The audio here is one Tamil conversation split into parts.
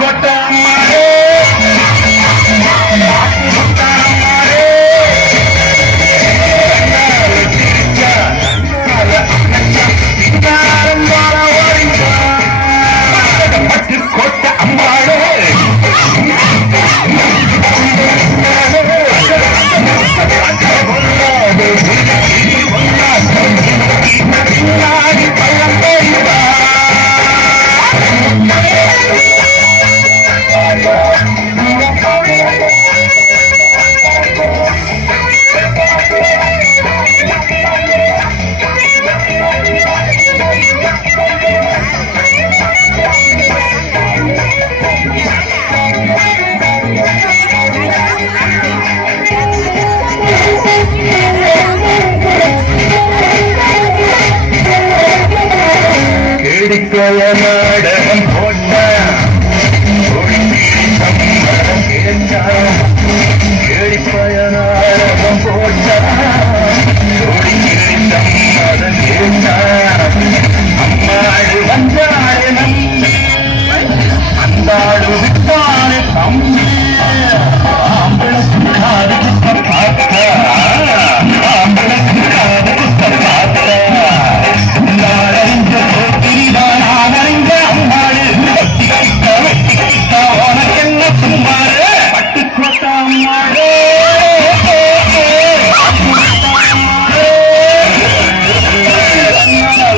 கொட்ட திருக்கோய நாடகம் போட்ட கேட்டாம் கேள்விப்பய நாடகம் போட்ட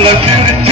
I'll let